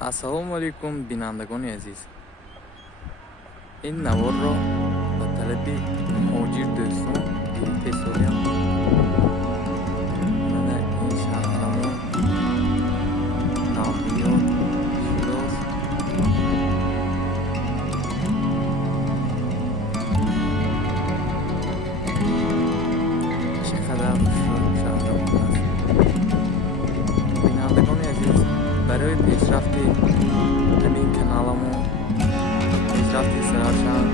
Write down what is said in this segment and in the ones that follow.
السلام علیکم بینندگان عزیز. این نوار را به طلب مهاجر دوستان گرفته سالیم. من این شهرنما نوبیات شیراز چقدر خوشحال شهرنما است. بینندگان عزیز، برای پیشرفت همین کانالمون، پیشرفت سرشان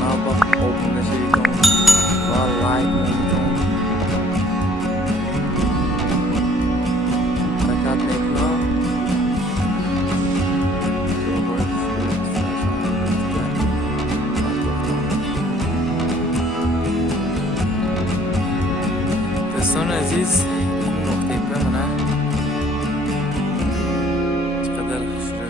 کانال با آبونه شوید و لایک کنید. فقط نکنم دوستان عزیز، این محتوی منه چقدر خوشحال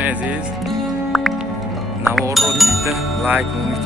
عزیز، نوار رو دیده لایک کنید.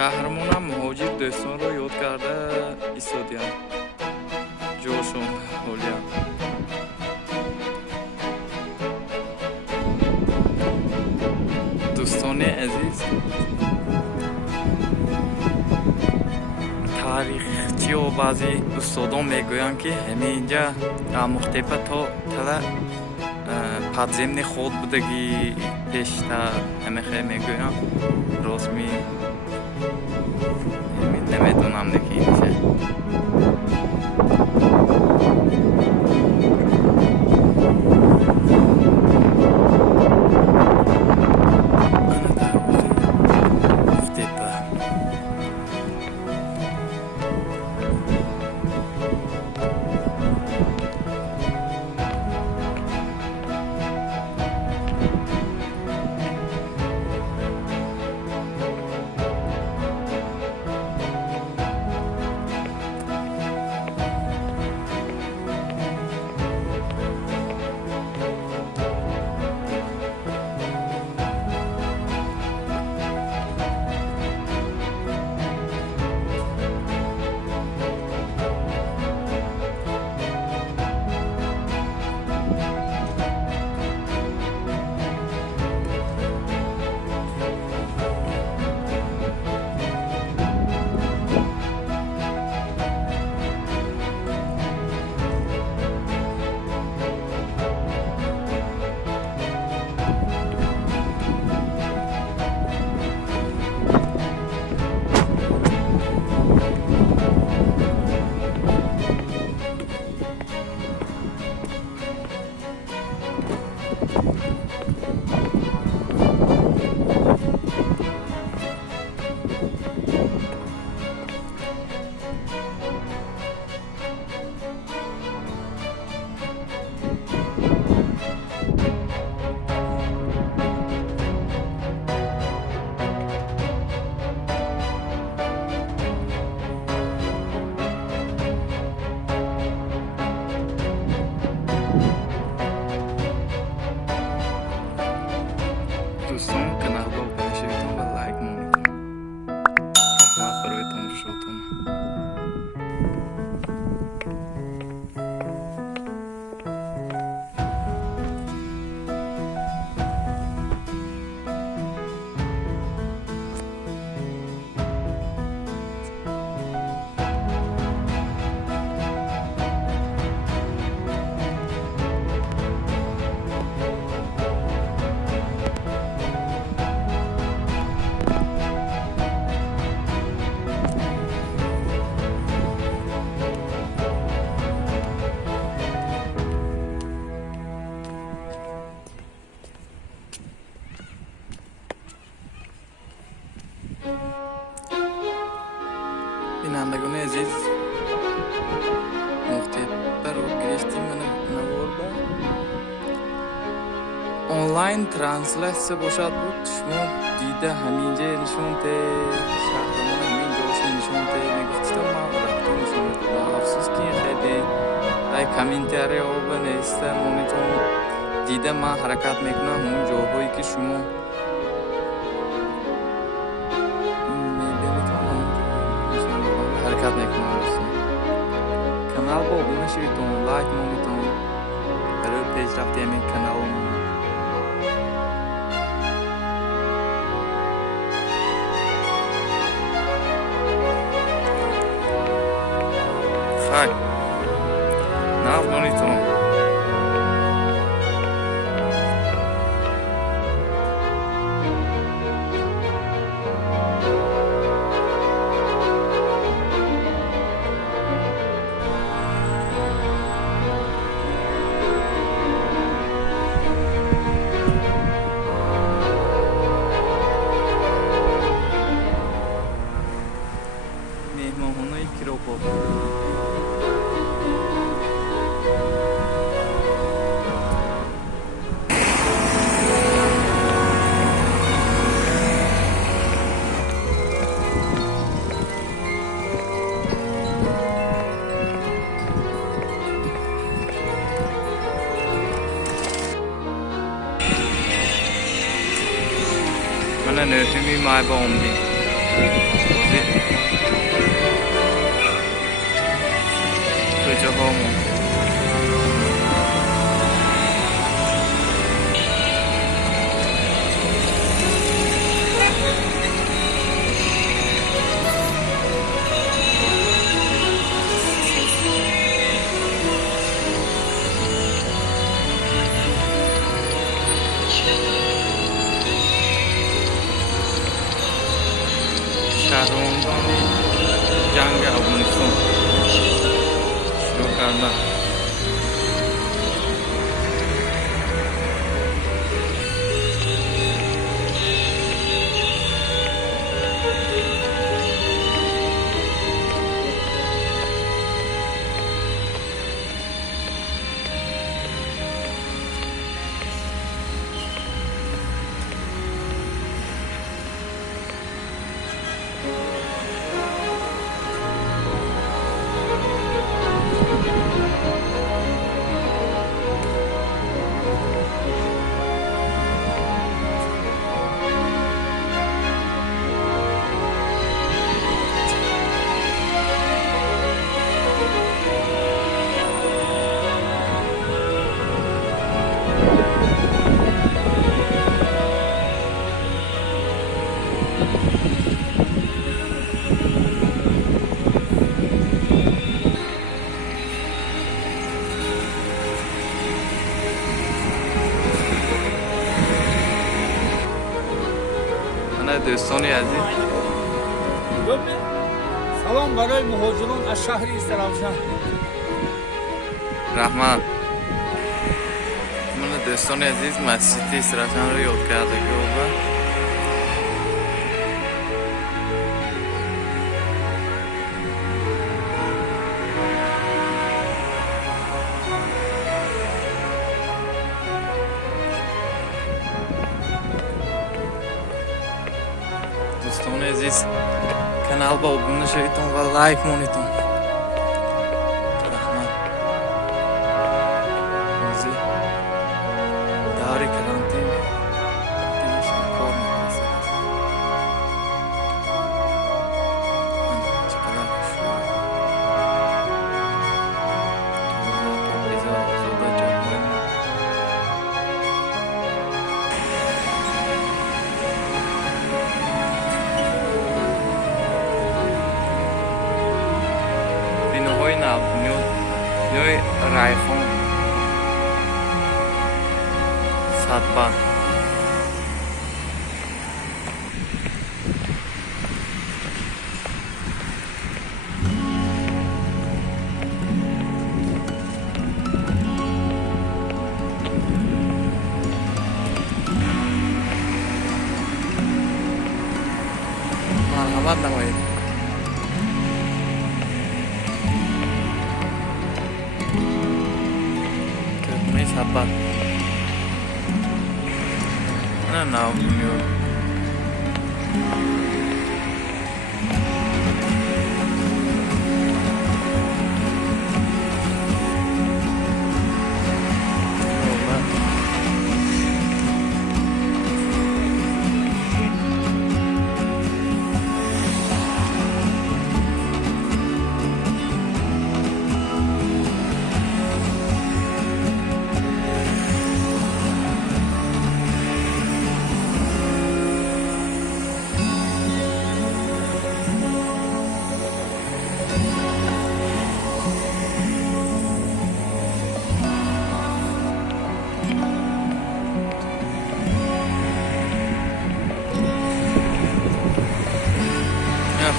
қаҳрамонам муҳоҷир дӯстонро ёд карда истодиям. ҷошон ҳолиям. дӯстони азиз, таърихчиҳо баъзе устодон мегӯянд, ки ҳаминҷа Амухтепа то тала подземни ход будагӣ пештар ҳамихел мегӯянд. Рост намедонам деки инче. دوستان каналро бонашавитон ва лайк монитон. Раҳмат барои тамошотон. бинандагони азиз, Мухтепаро гирифтим. Мана наворба онлайн транслятсия бошад буд. Шумо дида ҳаминҷа нишонте, шаҳрамон ҳамин ҷоша нишонте. Мегуфтидам ман рафта нишон додам. Афсуски хеле ай комментарияҳо неста. Монитон дида ман ҳаракат мекунам он ҷоҳое ки шумо ҳаракат мекунам. дӯстон, каналро обуна шавитон, лайк монитон барои пешрафти ҳамин каналон. хай наз монитон. меҳмонхонаи Киропов. Mana nötimi mai bombi. کجاهامون شهرمندانی جنگ افغانستان شروع کردن. دوستان عزیز، سلام برای مهاجران از شهر استرابشان. رحمت. من دوستان عزیز مسجد استرابشان رو یاد کرده که دوستان عزیز کانال با ابونه شویتون و لایک مونیتون. رحمت. موزی داری کرانتین دیش کار میکنه. چقدر خوشحال. بیزا زودا جان. بینوهای نوی رایفون سادبان مرحمت نمایید. Sabar. Mana now you?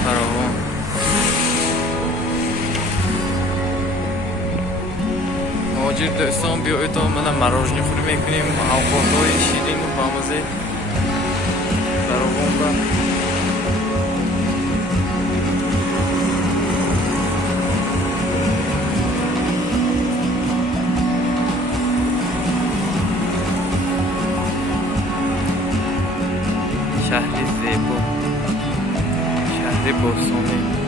فراوان مهاجر دوستان بیایید تا من مراجنی خوری میکنیم. اوقاتهای شیرین و بامزه فراوان با شهر زیبا، شهر بوستانی.